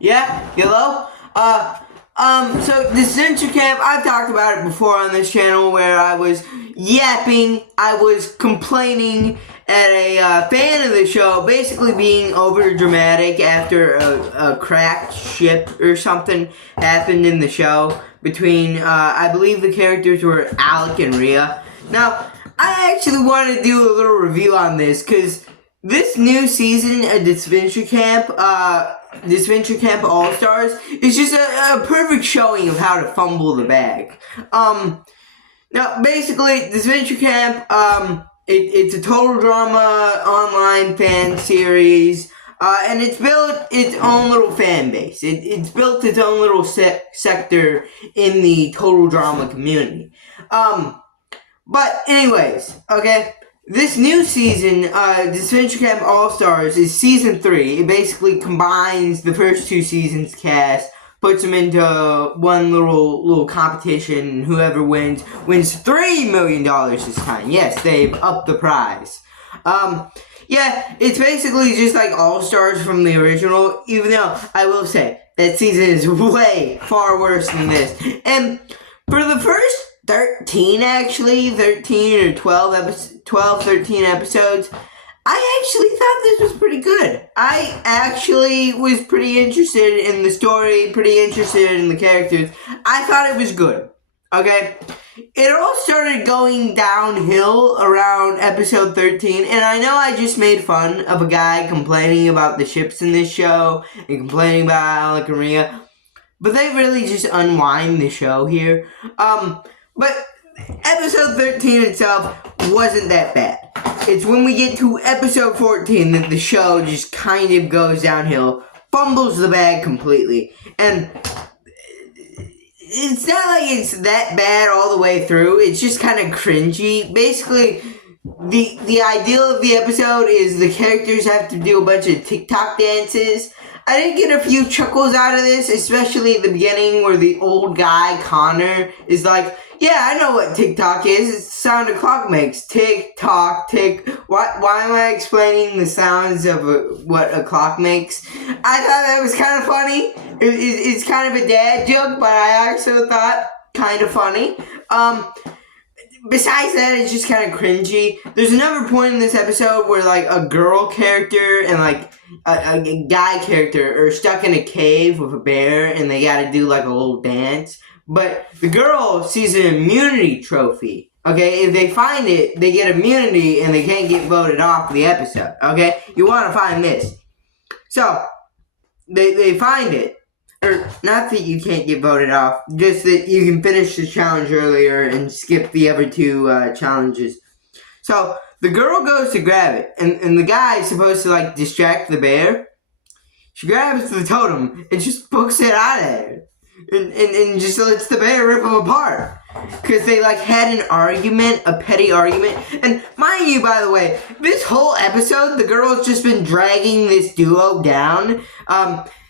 Yeah, hello? So this Adventure Camp, I've talked about it before on this channel where I was yapping, I was complaining at a fan of the show, basically being over dramatic after a cracked ship or something happened in the show between, I believe the characters were Alec and Rhea. Now, I actually want to do a little review on this, because this new season of this Adventure Camp, All-Stars is just a perfect showing of how to fumble the bag. Now, basically, this Adventure Camp, it's a total drama online fan series, and it's built its own little fan base. It's built its own little sector in the total drama community. But anyways, okay, this new season, this Adventure Camp All-Stars is season 3. It basically combines the first 2 seasons cast, puts them into one little competition, and whoever wins $3 million this time. Yes, they've upped the prize. Yeah, it's basically just like All-Stars from the original, even though I will say that season is way far worse than this. And for the first 13 or 12, 13 episodes, I actually thought this was pretty good. I actually was pretty interested in the story, pretty interested in the characters. I thought it was good, okay? It all started going downhill around episode 13, and I know I just made fun of a guy complaining about the ships in this show, and complaining about Alec and Rhea, but they really just unwind the show here. But episode 13 itself wasn't that bad. It's when we get to episode 14 that the show just kind of goes downhill, fumbles the bag completely, and it's not like it's that bad all the way through. It's just kind of cringy. Basically, the ideal of the episode is the characters have to do a bunch of TikTok dances. I did get a few chuckles out of this, especially at the beginning where the old guy, Connor, is like, yeah, I know what TikTok is. It's the sound a clock makes. Tick, tock, tick. Why am I explaining the sounds of what a clock makes? I thought that was kind of funny. It's kind of a dad joke, but I also thought kind of funny. Besides that, it's just kind of cringy. There's another point in this episode where, like, a girl character and, like, a guy character are stuck in a cave with a bear, and they gotta do, like, a little dance. But the girl sees an immunity trophy, okay? If they find it, they get immunity, and they can't get voted off the episode, okay? You want to find this. So, they find it. Or, not that you can't get voted off, just that you can finish the challenge earlier and skip the other 2 challenges. So, the girl goes to grab it, and the guy is supposed to, like, distract the bear. She grabs the totem and just books it out of there. And just lets the bear rip them apart. Because they, like, had an argument, a petty argument. And mind you, by the way, this whole episode, the girl's just been dragging this duo down.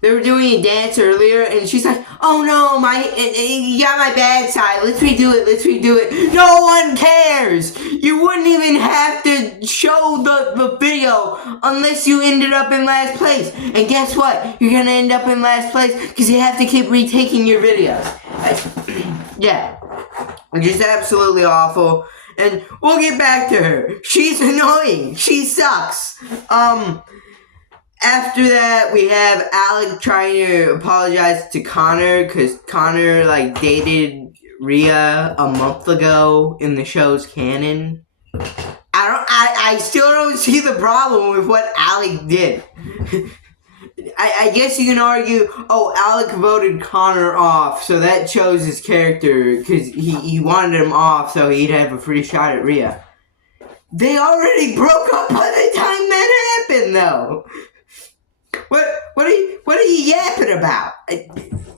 They were doing a dance earlier, and she's like, oh no, you got my bad side, let's redo it. No one cares! You wouldn't even have to show the video unless you ended up in last place. And guess what? You're gonna end up in last place because you have to keep retaking your videos. Yeah. Just absolutely awful. And we'll get back to her. She's annoying. She sucks. After that, we have Alec trying to apologize to Connor, because Connor, like, dated Rhea a month ago in the show's canon. I still don't see the problem with what Alec did. I guess you can argue, oh, Alec voted Connor off, so that shows his character, because he wanted him off so he'd have a free shot at Rhea. They already broke up by the time that happened, though. What are you yapping about?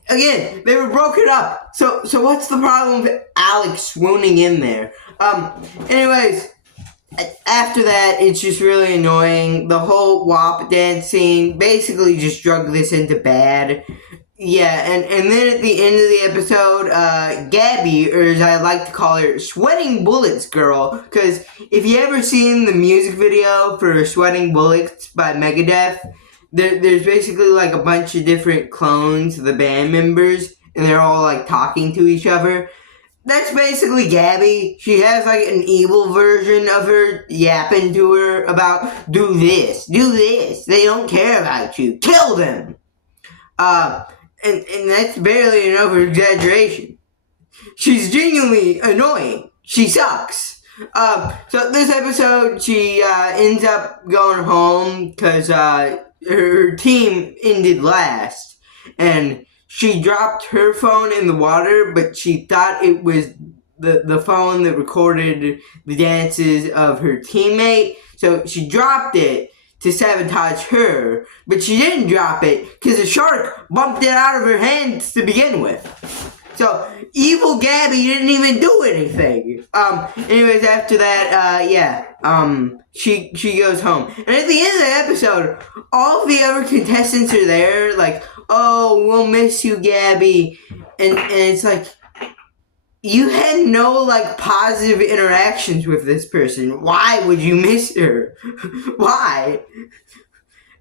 Again, they were broken up. So what's the problem with Alex swooning in there? Anyways, after that, it's just really annoying. The whole WAP dance scene basically just drug this into bad. Yeah, and then at the end of the episode, Gabby, or as I like to call her, Sweating Bullets Girl, because if you ever seen the music video for Sweating Bullets by Megadeth, there's basically like a bunch of different clones of the band members, and they're all like talking to each other. That's basically Gabby. She has like an evil version of her yapping to her about do this. They don't care about you. Kill them. And that's barely an over exaggeration. She's genuinely annoying. She sucks. So this episode, she ends up going home because her team ended last, and she dropped her phone in the water, but she thought it was the phone that recorded the dances of her teammate, so she dropped it to sabotage her, but she didn't drop it because the shark bumped it out of her hands to begin with. So, evil Gabby didn't even do anything. Anyways, after that, she goes home. And at the end of the episode, all the other contestants are there, like, oh, we'll miss you, Gabby. And it's like, you had no, like, positive interactions with this person. Why would you miss her? Why?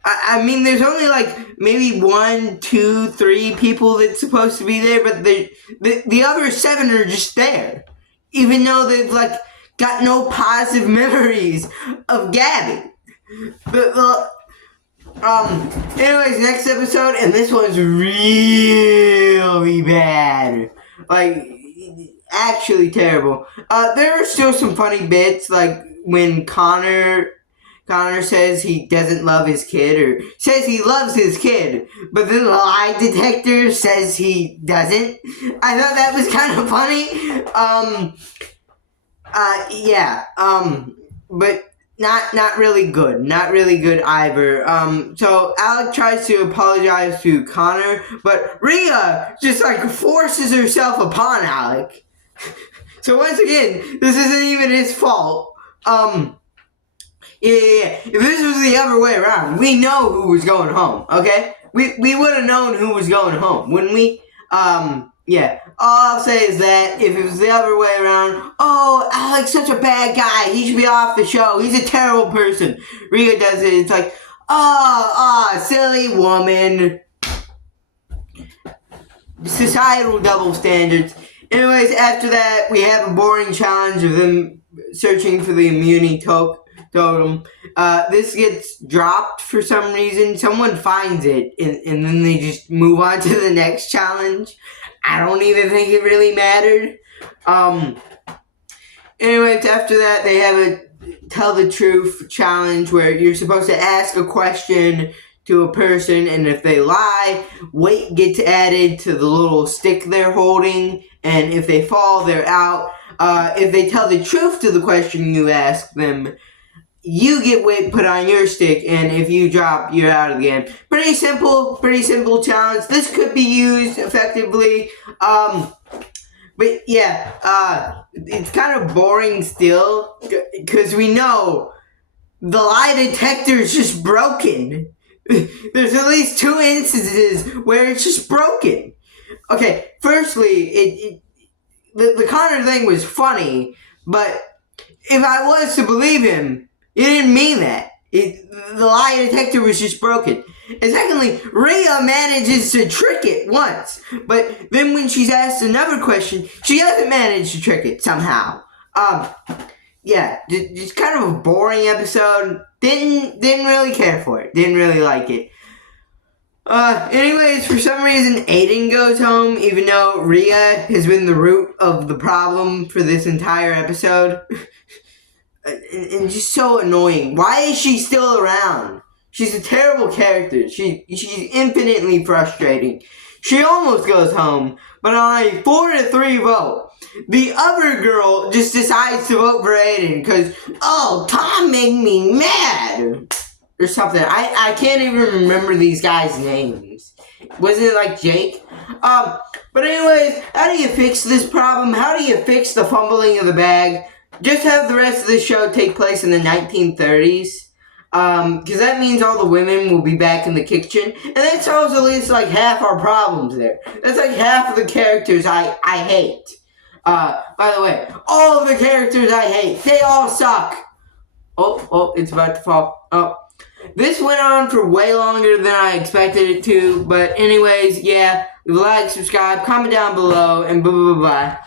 I mean, there's only, like, maybe 1, 2, 3 people that's supposed to be there, but the other 7 are just there. Even though they've, like, got no positive memories of Gabby. Anyways, next episode, and this one's really bad. Like, actually terrible. There are still some funny bits, like when Connor says he doesn't love his kid, or says he loves his kid, but then the lie detector says he doesn't. I thought that was kind of funny. But not really good. Not really good either. So Alec tries to apologize to Connor, but Rhea just like forces herself upon Alec. So once again, this isn't even his fault. If this was the other way around, we know who was going home, okay? We would have known who was going home, wouldn't we? Yeah. All I'll say is that if it was the other way around, oh, Alec's such a bad guy, he should be off the show, he's a terrible person. Rhea does it, it's like, silly woman. Societal double standards. Anyways, after that, we have a boring challenge of them searching for the immunity totem. This gets dropped for some reason. Someone finds it, and then they just move on to the next challenge. I don't even think it really mattered. Anyways, after that, they have a tell the truth challenge where you're supposed to ask a question to a person, and if they lie, weight gets added to the little stick they're holding, and if they fall, they're out. If they tell the truth to the question you ask them, you get weight put on your stick, and if you drop, you're out of the game. Pretty simple challenge. This could be used effectively. But yeah, it's kind of boring still, because we know the lie detector is just broken. There's at least 2 instances where it's just broken. Okay, firstly, the Connor thing was funny, but if I was to believe him, he didn't mean that. The lie detector was just broken. And secondly, Rhea manages to trick it once, but then when she's asked another question, she doesn't manage to trick it somehow. Yeah, just kind of a boring episode. Didn't really care for it. Didn't really like it. Anyways, for some reason, Aiden goes home, even though Rhea has been the root of the problem for this entire episode. And just so annoying. Why is she still around? She's a terrible character. She's infinitely frustrating. She almost goes home, but on a 4-3 vote, the other girl just decides to vote for Aiden because, Tom made me mad. Or something. I can't even remember these guys' names. Wasn't it like Jake? But anyways, how do you fix this problem? How do you fix the fumbling of the bag? Just have the rest of the show take place in the 1930s. Because that means all the women will be back in the kitchen. And that solves at least like half our problems there. That's like half of the characters I hate. By the way, all of the characters I hate, they all suck. Oh, it's about to fall. This went on for way longer than I expected it to, but anyways, yeah, leave a like, subscribe, comment down below, and bye.